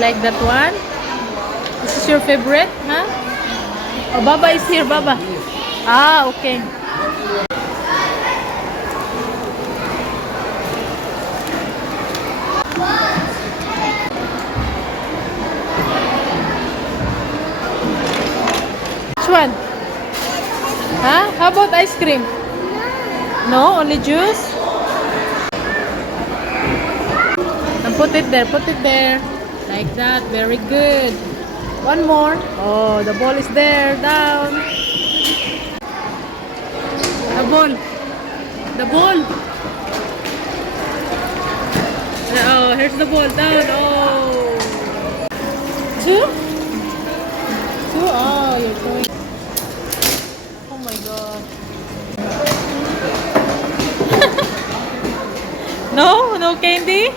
like that one? This is your favorite, huh? Oh, Baba is here, Baba. Ah, okay. Which one? Huh? How about ice cream? No, only juice? And put it there, put it there. Like that, very good. One more. Oh, the ball is there, down. The ball. The ball. Oh, here's the ball, down. Oh. Two? Two? Oh, you're going. Oh my god. No? No candy?